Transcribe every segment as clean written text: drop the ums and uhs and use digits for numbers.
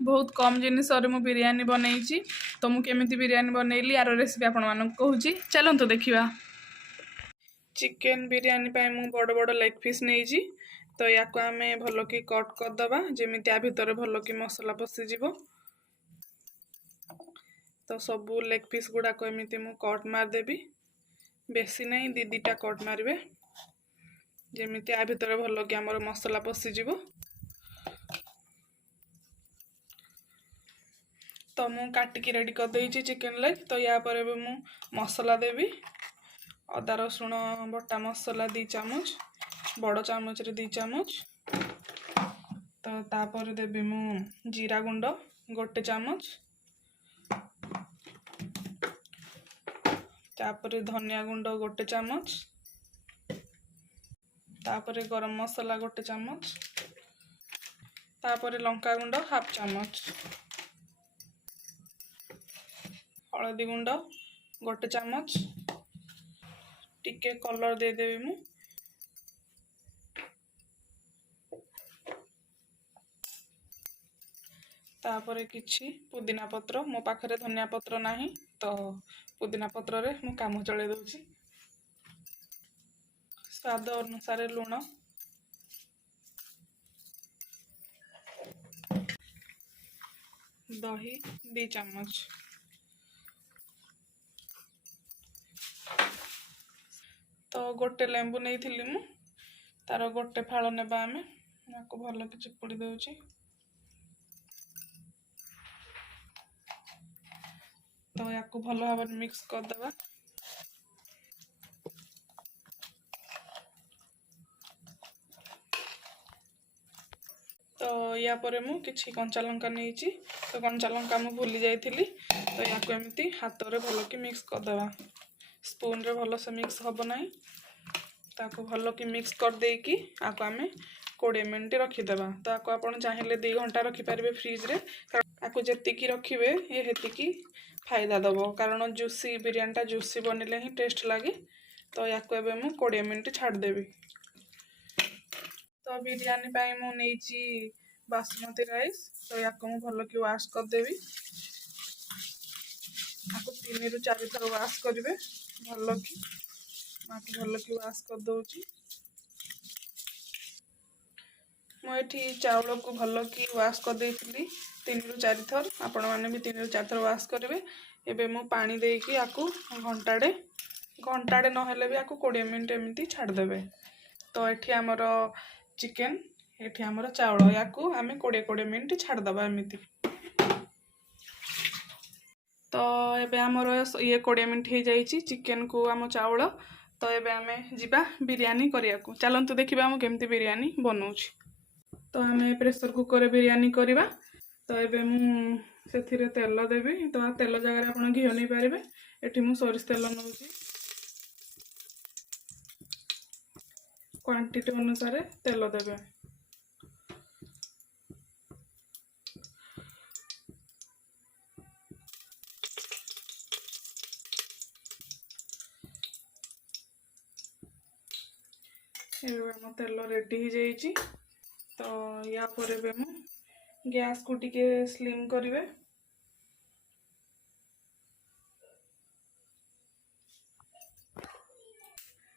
बहुत कम जिनिस मु बिरयानी बनई। तो मु केमिति बिरयानी बनैली यार रेसिपी आपण मानक कहूची चलंतु देखिबा। चिकेन बिरयानी पाई मु बड़ बड़ लेग पीस नहीं। तो या आम भल कि कट करदबा जमी आ भितर भल कि मसला पशिज। तो सबू लेग पीस गुड़ाक एमती मु कट मारदेवी बेसी नहीं दी दीटा कट मारे जमी आ भितर भल कि आमर मसला पशिज। तो मु काटिकी रेडी कर देइछि चिकेन लेग। तो या पर मु मसला देवी अदा रसुण बटा मसला 2 चामच बड़ चामच रे 2 चामच। तो तापर देवी मु जीरा गुंड 1 चामच तापर धनिया गुंड 1 चामच तापर गरम मसला 1 चामच तापर लंका गुंड 1/2 चामच हलदी गुंड 1 चामच टिके कलर दे देबी मु तापर किछि पुदीना पत्र मो पाखरे धनिया पत्र नाही तो पुदीना पत्र रे मु काम चले दउछि। स्वाद अनुसार लूण दही 2 चामच तो गोटे लेंबू नहीं थी मु तार गोटे फाड़ नेबा आमे याको भल कि चिपुड़ी दउछि। तो याको भल भाव मिक्स कर दबा। तो या परे मु किछि कंचा लंका नहीं तो कंचा लंका मु भूली जाइथिली। तो याको एमती हाथ रे भल कि मिक्स कर दबा स्पून रे भल से मिक्स हबो नाही ताको भल कि मिक्स कर दे कि आको आमे 20 मिनिट रखी देबा। तो आको आपण चाहिले 2 घंटा रखि पारिबे फ्रिज रे आको जति कि रखिबे ये हेति कि फायदा दबो कारण जूसी बिरयानी जूसी बनिले ही टेस्ट लागे। तो याको एबे मु 20 मिनिट छाड़ देबी। तो बिरयानी पाई मु नेची बासमती राइस तो याको मु भल कि वाश कर देबी आको 3 रु 4 थर वाश करिवे भल कि माको भल कि वाश कर दउची। मु एठी चावल को भल कि वाश कर देइथिली 3 रु 4 थर आपण माने भी 3 रु 4 थर वाश करिवे। एबे मु पानी देई कि आको घंटाडे न हेले भी आको 20 मिनिट एमती छाड़ देबे। तो एठी हमर चिकेन एठी हमर चावल याको आमे 20 मिनिट छाड़ दबा एमती। तो एबे हमर ये 20 मिनिट हो जाइछि चिकेन को आम चावल। तो एबे आमे जिबा बिरयानी करिया को चलंतु देखिबा हम केमती बिरयानी बनौछि। तो आमे प्रेशर कुकर रे बिरयानी करिबा। तो एबे मु सेथिरे तेल देबी तो तेल जगह आपण घियो नै पारिबे एठी मु सोरिष तेल नउछि क्वांटिटी अनुसार तेल देबे। एबे तेल रेडी हो जाइछि। तो या पर एबे मु गैस को टिके स्लिम करिवे।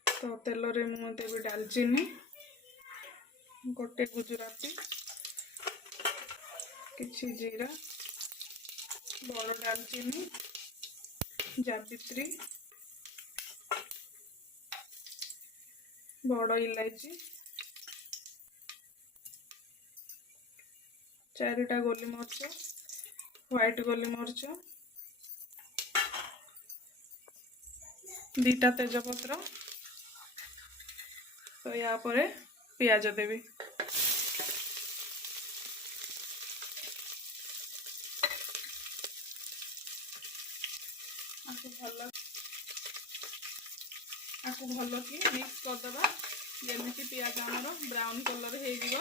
तो तेल रे मु देबी दालचीनी 1 गुजराती किछि जीरा बड़ दालचीनी जावित्री बड़ इलायची 4टा गोली मरच व्हाइट गोली मरच 2टा तेजपत्र। तो या परे पियाज देवी आको भल कि मिक्स करदबा जमीती पियाज आमर ब्राउन कलर हो।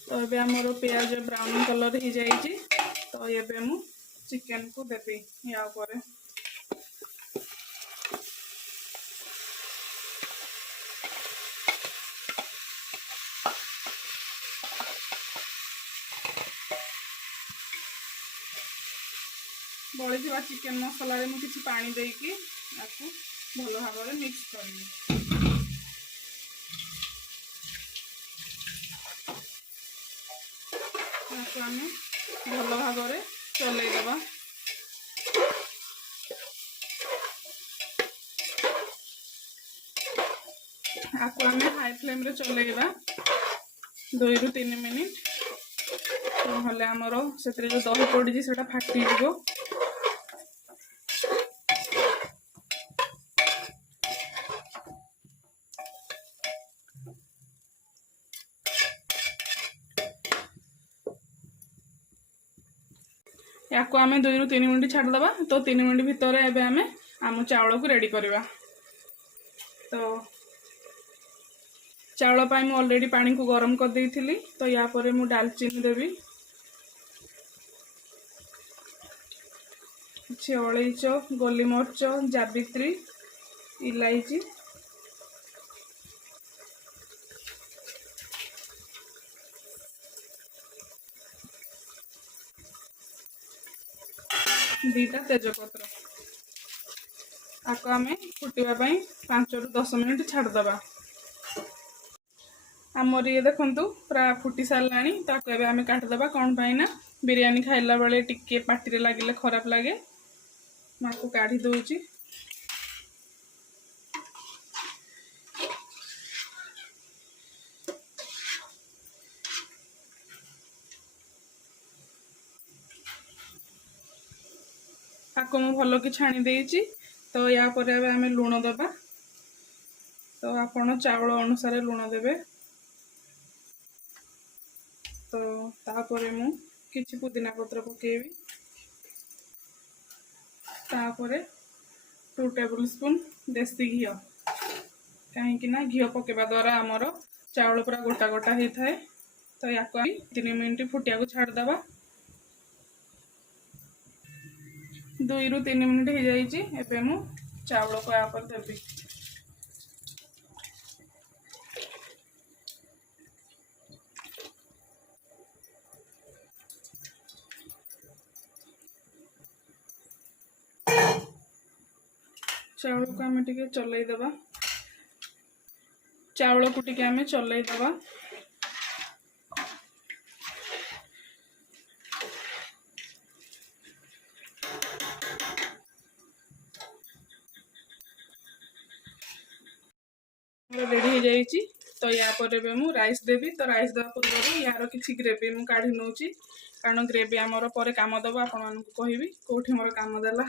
तो ये आमर पियाज ब्राउन कलर हो जाइए। तो ये मु चिकेन को देवी या ऊपर बड़ी चिकेन मसला रे मुझे किसी पानी देकी आपको भल भाव मिक्स करनी। आम भल भाव चलईदबा। आपको आम हाई फ्लेम रे चलैबा 2 ରୁ 3 मिनिट, नहले आमर से जो दही पड़ी से फाटी जीवो। या आम 2 ରୁ 3 मिनिट छाड़दबा। तो 3 मिनिट भितर एबे आमे आम चावल को रेडी करवा। तो चावल पाई मु ऑलरेडी पानी को गरम कर देइथिली। तो या परे मु दालचीनी देवी, किछि अलैच, गोलीमर्च, जावित्री, इलायची, दीटा तेजपत्र। आपको आम फुटवा 5 ରୁ 10 मिनिट छाड़दबा। आमर ये देखु पूरा फुटी सारा। ताको एबे आमे काटदबा। कौन पाई ना बिरयानी खाइला बेले टिके पाटी रे लागिले खराब लागे। माको काढ़ी दउची। ताको मु भल कि छाणी देइची। तो या परे एबे आमे लूण दबा। तो आपण चावल अनुसार लूण देबे। तो तापरे मु किछि पुदीना पत्र पकेबी। तापरे 2 टेबल स्पून देसी घी, कहीं घी पकेबा द्वारा आमर चावल पूरा गोटा गोटा होता है। तो या 3 मिनिट फुटिया को छाड़दबा। 2 ରୁ 3 मिनिट हो जाइए। एबे मु चावल को या पर देबी। चावल को आम टे चलईदबा। चावल को टे आम चलईदबा। रेडी हो जाइए। तो या पर मु राइस देवी। तो राइस देवा पूर्व यार किसी ग्रेवी मु काढ़ी नौची, कारण ग्रेवी आमर पर काम दब। आपण कहबी कौटी मोर काम देला।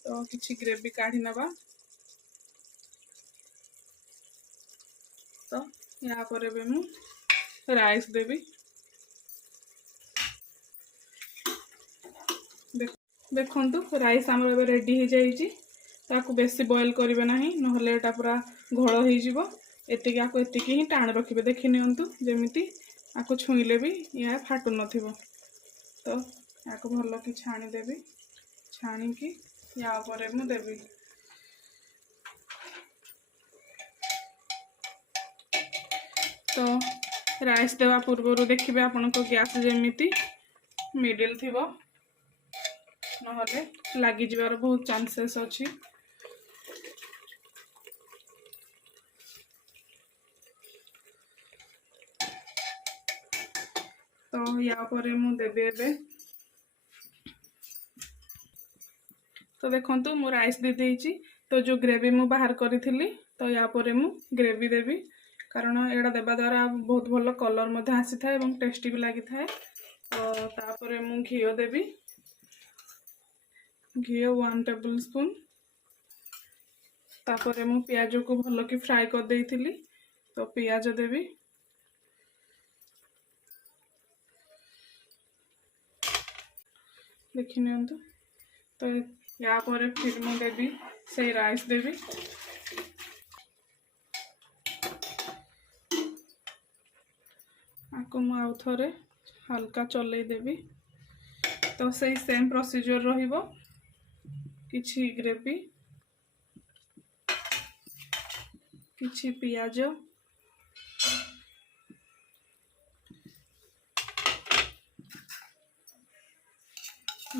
तो किसी ग्रेवी काढ़ी नवा। तो या पर मु राइस देवी। देखु राइस आमर एबे रेडी हो जाइए। ताकू बेसी बॉयल करिवे नाही, नहले एटा पूरा घोल हो जीवो। एतिकी आको एतिकी ही टाण रखिबे। देखि नियंतु जेमिति आको छुईले भी या फाटू नथिबो। तो आको भलो कि छाणी देबी। छाणी की या परे मु देबी। तो राइस देवा पूर्व देखिए आपण को गैस जेमिति मिडिल थिबो, नहले लागी जिवार बहुत चांसेस अछि। तो या परे मु देबे एबे। तो देखंतु मु राइस दे देइची। तो जो ग्रेवी मु बाहर करी, तो या परे मु ग्रेवी देबी, कारण एडा देबा द्वारा बहुत भल कलर मध्य आसी थाए एवं टेस्टी भी लागि थाए। तो तापरे मु घी देबी। घी 1 टेबल स्पून। तापरे मु प्याज को भल कि फ्राई कर देइथिली। तो प्याज देबी। देखि नियंतु। तो या पर फिर मु देबी से राइस देबी। आपको मु आउ थरे हल्का चलई देबी। तो से सेम प्रोसीजर रहिबो। किछि ग्रेवी, किछि पियाज,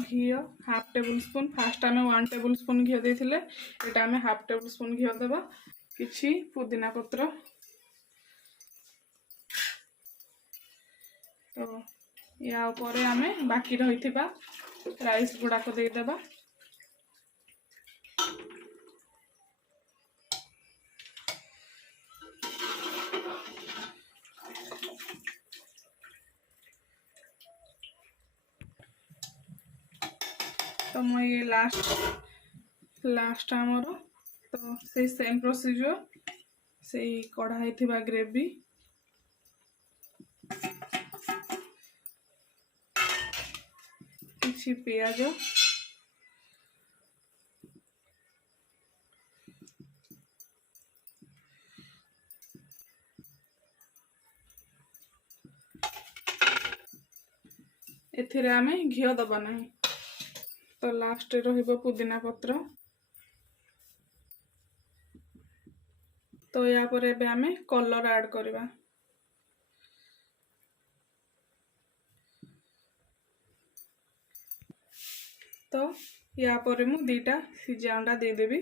घी हाफ टेबुल स्पून, फास्ट आम 1 टेबुल स्पून घी देते, यहाँ आम हाफ टेबुल स्पून घी देवा, किछि पुदीना पत्र, तो या ऊपर आम बाकी रही राइस गुड़ाक देदेबा। तो मैं ये लास्ट आमर तो से सेम प्रोसीजर से कढ़ाई थिबा ग्रेवी किछि पियाज एथिरे आमे घी दबा नहीं, तो लास्ट रहिबो पुदीना पत्र। तो या पर एबे आमे कलर ऐड करबा, तो या पर मु 2टा सिझा अंडा दे देबी,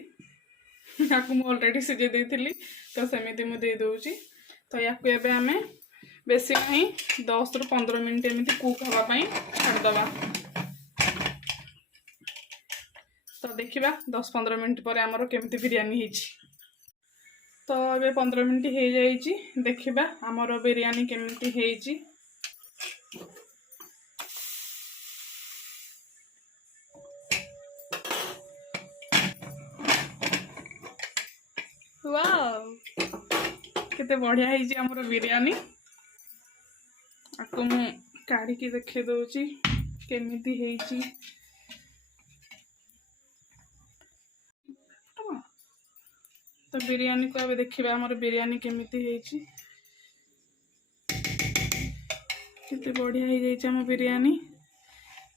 याकु मु ऑलरेडी सिझे देथिली तो सेमिति मु दे दोउची। तो याकु एबे आमे बेसी नहीं 10 रु 15 मिनिट एमिति कुक हवा पई छाड़ दबा। तो देखिबा 10-15 मिनिट पर हमर केमिति बिरयानी हिची। तो अबे 15 मिनिट हो जाइए, देखिबा हमर बिरयानी केमिति हेची। वाव केते बढ़िया हेची हमर बिरयानी। आपको मु काढ़ी की देखे दोची केमिति हेची। तो बिरयानी को अब देखिबा हमर बिरयानी केमिति हेची, केते बढ़िया हे जाइछ हम बिरयानी।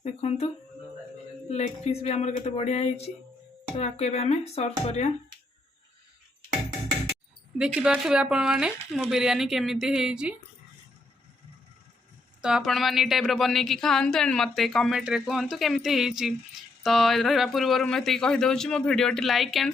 देखंतु लेग पीस भी हमर केते बढ़िया हेची। तो आपको एबे हमें सर्व करिया। देखि पारथबे आपण माने मो बिरयानी केमिति हेची। तो आपण माने टाइप रो बनै की खांतु एंड मते कमेंट रे कहंतु केमिति हेची। तो रहिबा पूर्व मैं कहि दउची मो वीडियो टी लाइक एंड